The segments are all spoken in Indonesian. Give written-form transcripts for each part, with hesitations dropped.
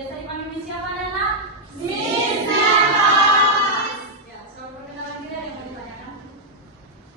Biasa dipanggil Miss siapa, anak? Miss Nemas. Ya, soal perkenalan diri ada yang mau ditanyakan?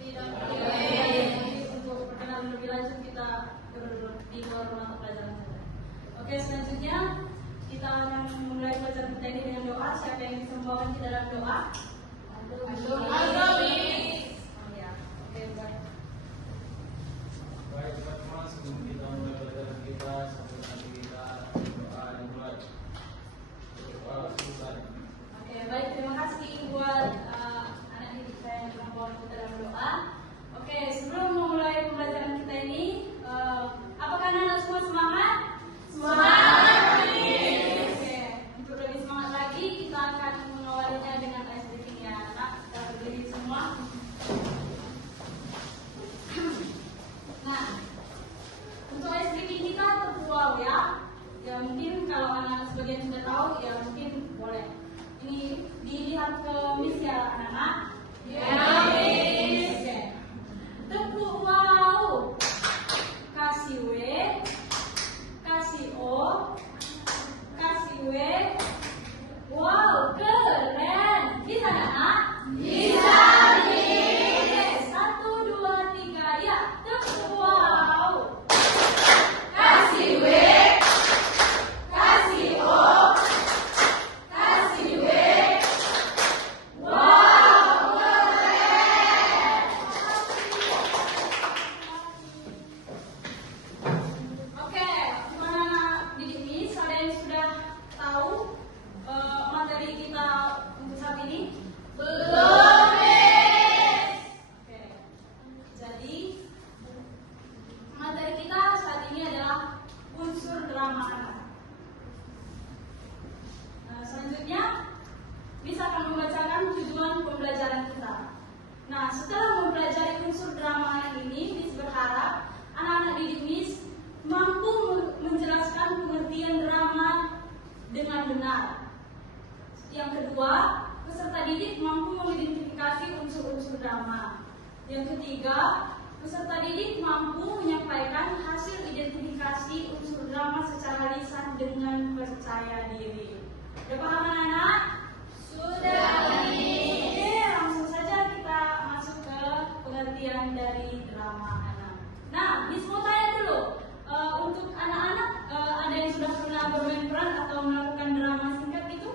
Tidak. Jadi untuk perkenalan lebih lanjut kita di luar mata pelajaran saja. Oke, selanjutnya kita akan memulai pelajaran kita ini dengan doa. Siapa yang bisa membawakan kita dalam doa? Amin. Oh ya, oke baik. Baik teman-teman, sebelum kita mulai pelajaran kita, sambil nanti kita berdoa dan mulai berdoa selesai. Oke, baik, terima kasih buat anak didik saya yang telah membawa kita dalam doa. Oke, sebelum memulai pembelajaran kita ini, apakah anak-anak semua semangat? Semangat. Oke, untuk lebih semangat lagi, kita akan mengawalinya dengan ice breathing ya, anak. Kita berdiri semua. Nah, untuk ice breathing kita terpulau ya. Ya mungkin kalau anak-anak sebagian sudah tahu, ya mungkin boleh. Ini dilihat ke Miss ya anak-anak. Ya, Miss. Oke. Tepuk wow. Kasih W. Kasih O. Kasih W. Wow, keren. Bisa anak-anak? Bisa, Oke, Miss. 1, 2, 3, ya. Tepuk wow. Kasih W. Kasih O. Kasih W. Wow, keren. Oke, gimana didik Miss? Ada yang sudah tahu materi kita untuk saat ini? Belum, Miss. Oke, jadi materi kita saat ini adalah unsur drama anak. Selanjutnya, Miss akan membacakan tujuan pembelajaran kita. Nah, setelah mempelajari unsur drama anak ini, Miss berharap anak-anak didik Miss mampu menjelaskan pengertian drama dengan benar. Yang kedua, peserta didik mampu mengidentifikasi unsur-unsur drama. Yang ketiga, peserta didik mampu menyampaikan hasil identifikasi unsur drama secara lisan dengan percaya diri. Sudah paham anak-anak? Sudah, Miss. Oke, langsung saja kita masuk ke pengertian dari drama anak. Nah, Miss mau tanya dulu, untuk anak-anak ada yang sudah pernah bermain peran atau melakukan drama singkat gitu?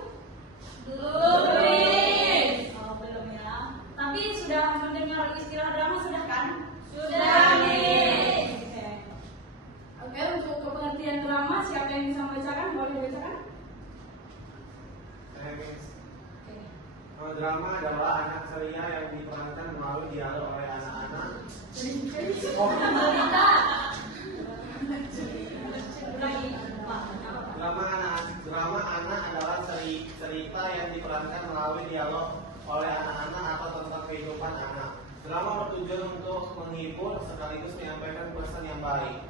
Belum, Miss. Oh, belum ya. Tapi sudah mendengar istilah drama sudah kan? Sudah, Miss. Oke. Oke, untuk pengertian drama siapa yang bisa membacakan? Boleh dibacakan? Oke. Drama adalah anak ceria yang diperankan melalui dialog oleh anak-anak. Oh, drama anak adalah cerita yang diperankan melalui dialog oleh anak-anak atau tentang kehidupan anak. Drama bertujuan untuk menghibur sekaligus menyampaikan pesan yang baik.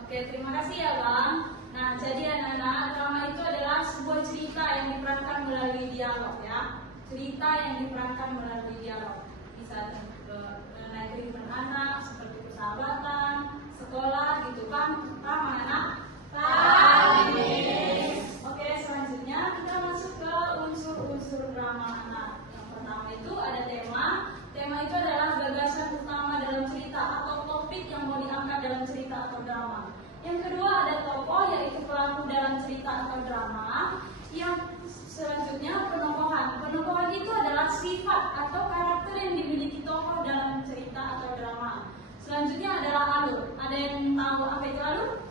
Oke, terima kasih ya Bang. Nah, jadi anak-anak, drama itu adalah sebuah cerita yang diperankan melalui dialog ya. Cerita yang diperankan melalui dialog. Bisa mengenai kehidupan anak, seperti persahabatan, sekolah gitu kan. Paham anak? Paham, Miss. Oke, selanjutnya kita masuk ke unsur-unsur drama anak. Yang pertama itu ada tema. Tema itu adalah gagasan utama dalam cerita atau topik yang mau diangkat dalam cerita atau drama. Yang kedua ada tokoh, yaitu pelaku dalam cerita atau drama. Yang selanjutnya penokohan. Penokohan itu adalah sifat atau karakter yang dimiliki tokoh dalam cerita atau drama. Selanjutnya adalah alur. Ada yang tahu apa itu alur?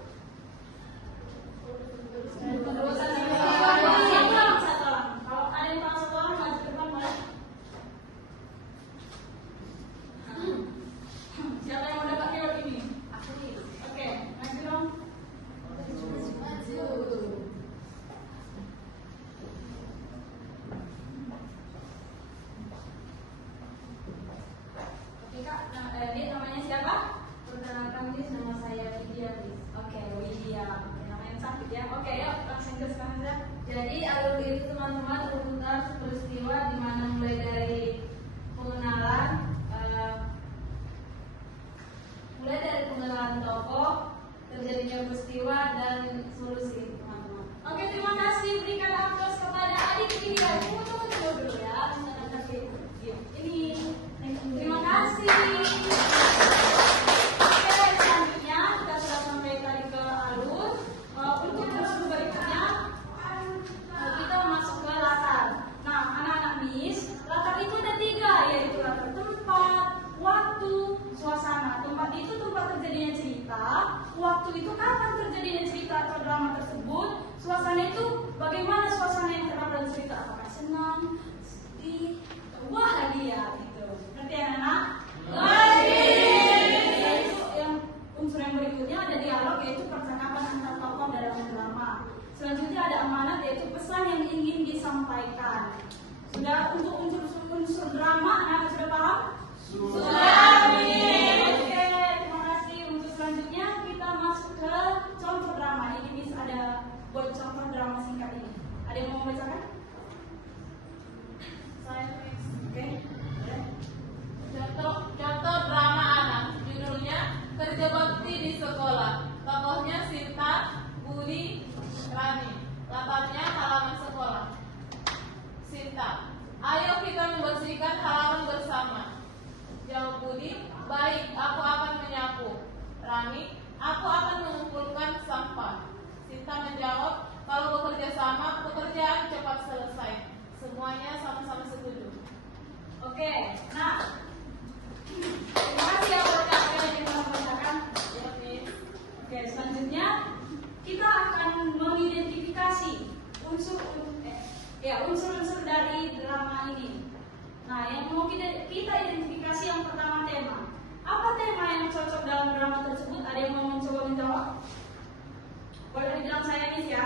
Satu orang. Kalau ada yang tahu satu orang, maju ke depan boleh. Siapa yang mau dapat keyword ini? Oke, maju dong. Oke Kak, dia namanya siapa? Perkenalkan, Miss, nama saya Widya, Miss. Oke, Widya. Namanya cantik ya. Oke, yuk langsung ke sekarang saja. Jadi alur itu teman-teman berputar peristiwa di mana mulai dari pengenalan, tokoh, terjadinya peristiwa dan solusi, teman-teman. Oke, terima kasih. bagaimana suasana yang terdapat dalam cerita? Apakah senang, sedih, atau bahagia gitu? Ngerti anak-anak? Itu yang unsur yang berikutnya ada dialog, yaitu percakapan antar tokoh dalam drama. Selanjutnya ada amanat, yaitu pesan yang ingin disampaikan. Sudah untuk unsur drama, anak sudah paham? Sudah. Oke, terima kasih. Untuk selanjutnya kita masuk ke contoh drama. Ini Miss ada buat contoh drama singkat ini. Ada yang mau membacakan? Saya Miss. Oke. Contoh drama anak, judulnya Kerja Bakti di Sekolah. Tokohnya Sinta, Budi, Rani. Latarnya halaman sekolah. Sinta, ayo kita membersihkan halaman bersama. Jawab Budi, baik, aku akan menyapu. Rani, aku akan mengumpulkan sampah. Sinta menjawab, kalau bekerja sama, pekerjaan cepat selesai. Semuanya sama-sama setuju. Oke. Nah, terima kasih ya buat kalian yang telah membacakan. Ya, Miss. Oke, selanjutnya kita akan mengidentifikasi unsur-unsur dari drama ini. Nah, yang mau kita identifikasi yang pertama tema. Apa tema yang cocok dalam drama tersebut? Ada yang mau mencoba menjawab? Boleh dibilang saya Miss ya.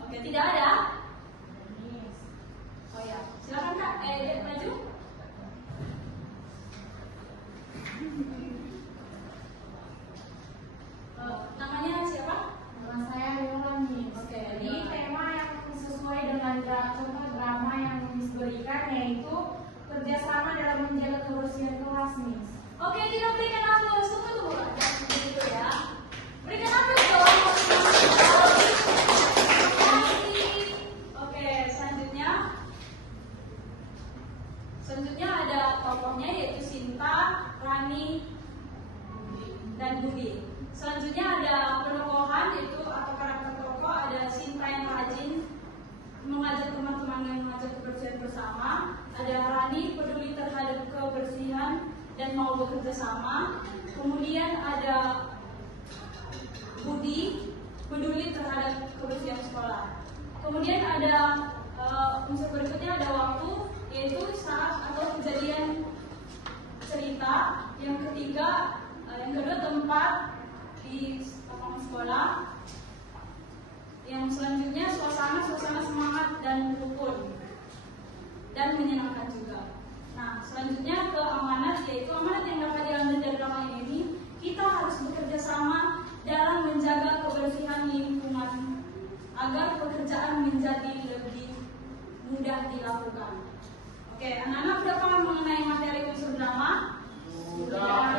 Oke, tidak ada. Oh ya, silakan Kak. Maju. Namanya siapa? Nama saya Yola Miss. Oke, Jadi Yola. tema yang sesuai dengan contoh drama yang Miss berikan yaitu kerjasama dalam menjaga kebersihan kelas, Miss. Oke, kita berikan aplaus. Tunggu. Begitu ya. Berikan aplaus dong. Oke, selanjutnya ada tokohnya yaitu Sinta, Rani, dan Budi. Selanjutnya ada penokohan yaitu atau karakter tokoh, ada Sinta yang rajin mengajak teman-temannya mengajak kebersihan bersama, ada Rani peduli terhadap kebersihan dan mau bekerja sama, kemudian ada Budi peduli terhadap kebersihan sekolah. Kemudian ada unsur berikutnya ada waktu, yaitu saat atau kejadian cerita. Yang kedua tempat di lapangan sekolah. Yang selanjutnya suasana semangat dan rukun dan menyenangkan juga. Nah, selanjutnya ke amanat, yaitu amanat yang dapat diambil dari drama ini. Kita harus bekerja sama dalam menjaga kebersihan lingkungan agar pekerjaan menjadi lebih mudah dilakukan. Oke, anak-anak sudah paham mengenai materi unsur drama? Sudah.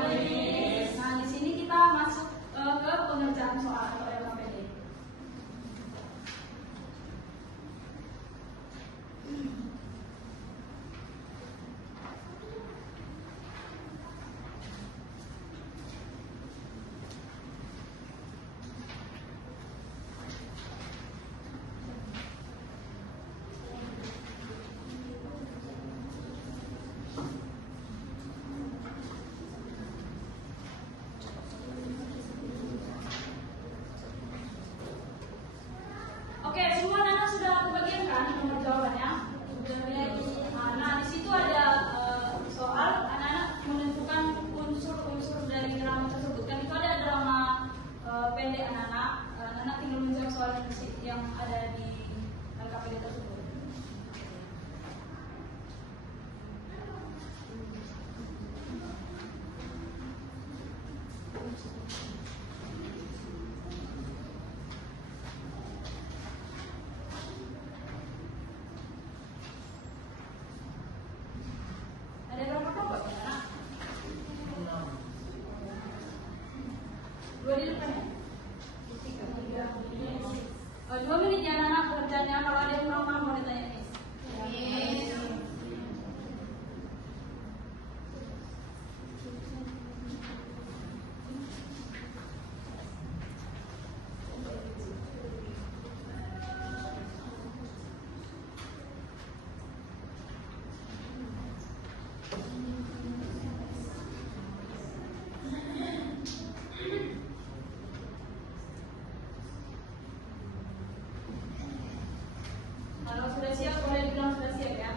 Nah, di sini kita masuk ke pengerjaan soal atau LKPD. Oke, semua anak sudah kebagian kan nomor jawabannya? Nah, di situ ada soal anak-anak menentukan unsur-unsur dari drama tersebut. Kan itu ada drama pendek anak-anak. Anak tinggal menjawab soal yang ada di LKPD tersebut. Ada berapa kelompok ya, anak? 2 di depan ya? 2 menit ya anak-anak pekerjaannya. Kalau ada yang kurang paham boleh bilang sudah siap ya.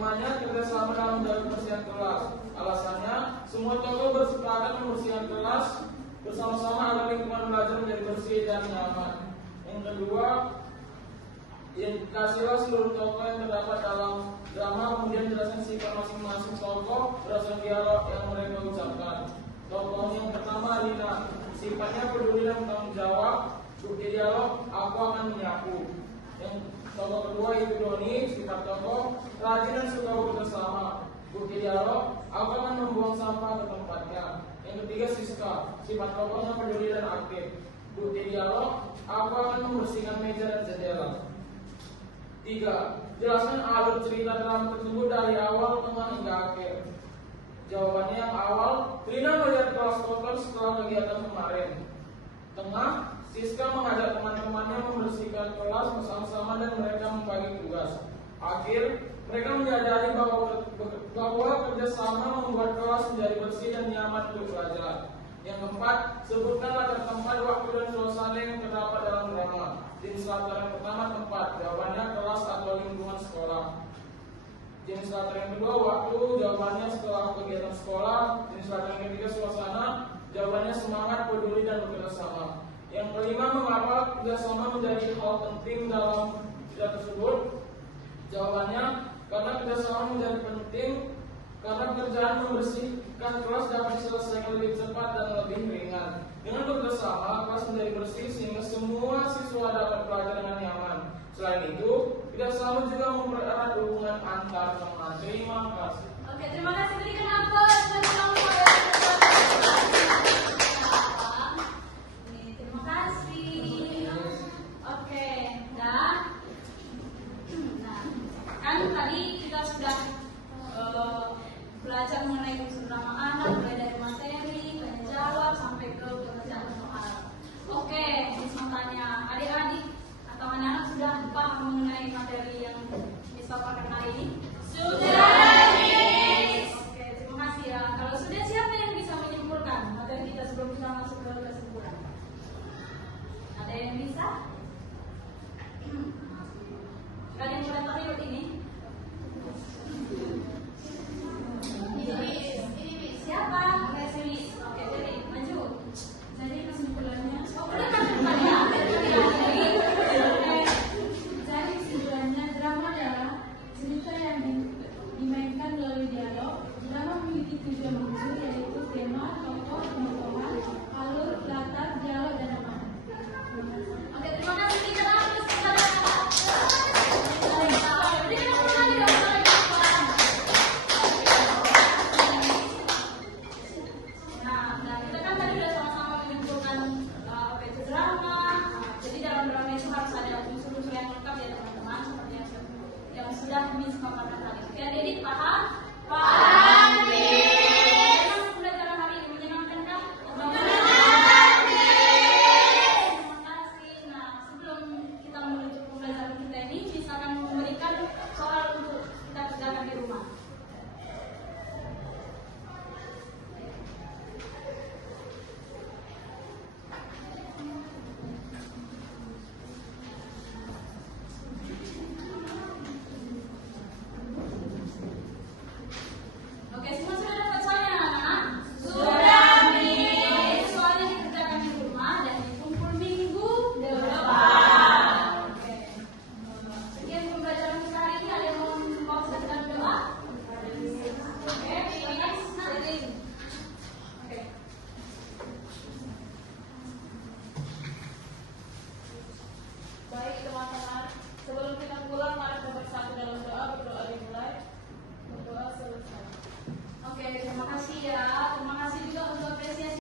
Temanya kerjasama dalam menjaga kebersihan kelas. Alasannya, semua tokoh bersepakat membersihkan kelas bersama-sama agar lingkungan belajar menjadi bersih dan nyaman. Yang kedua, kasihlah seluruh tokoh yang terdapat dalam drama, kemudian jelaskan sifat masing-masing tokoh berdasarkan dialog yang mereka ucapkan. Tokoh yang pertama Lina, sifatnya peduli dan bertanggung jawab. Bukti dialog, aku akan menyapu. Yang tokoh kedua itu Doni, sifat tokoh rajin dan suka bekerjasama. Bukti dialog, aku akan membuang sampah ke tempatnya. Yang ketiga Siska, sifat tokohnya peduli dan aktif. Bukti dialog, aku akan membersihkan meja dan jendela. 3. Jelaskan alur cerita drama tersebut dari awal, tengah hingga akhir. Jawabannya yang awal, Rina melihat kelas kotor setelah kegiatan kemarin. Tengah, Siska mengajak teman-temannya membersihkan kelas bersama-sama dan mereka membagi tugas. Akhir, mereka menyadari bahwa kerjasama membuat kelas menjadi bersih dan nyaman untuk belajar. Yang keempat, sebutkan latar tempat, waktu dan suasana yang terdapat dalam drama. Jenis latar yang pertama tempat, jawabannya kelas atau lingkungan sekolah. Jenis latar yang kedua waktu, jawabannya setelah kegiatan sekolah. Jenis latar yang ketiga suasana, jawabannya semangat, peduli dan bekerjasama. Yang kelima, mengapa kerjasama menjadi hal penting dalam cerita tersebut? Jawabannya karena kerjasama menjadi penting karena pekerjaan membersihkan kelas dapat diselesaikan lebih cepat dan lebih ringan. Dengan bekerjasama, kelas menjadi bersih sehingga semua siswa dapat belajar dengan nyaman. Selain itu, kerjasama juga mempererat hubungan antar teman. Terima kasih. Oke, terima kasih. Berikan aplaus bagi Bapak. Terima kasih. Oke, nah, kan tadi kita sudah belajar mengenai unsur drama anak, mulai dari materi, tanya jawab sampai ke pengerjaan soal. Oke, bisa tanya adik-adik atau anak-anak sudah paham mengenai materi yang bisa pakai hari ini? Sudah, Miss. Oke, terima kasih ya. Kalau sudah, siapa yang bisa menyimpulkan materi kita sebelum kita masuk ke kesimpulan? Ada yang bisa? Kalian boleh terlibat ini? Ini siapa? Miss. Oke, jadi maju. Jadi kesimpulannya, jadi kesimpulannya drama adalah cerita yang dimainkan melalui dialog. Drama memiliki tujuan unsur yaitu tema, tokoh, pengetahuan, alur, latar, dialog dan nama. Oke, terima kasih.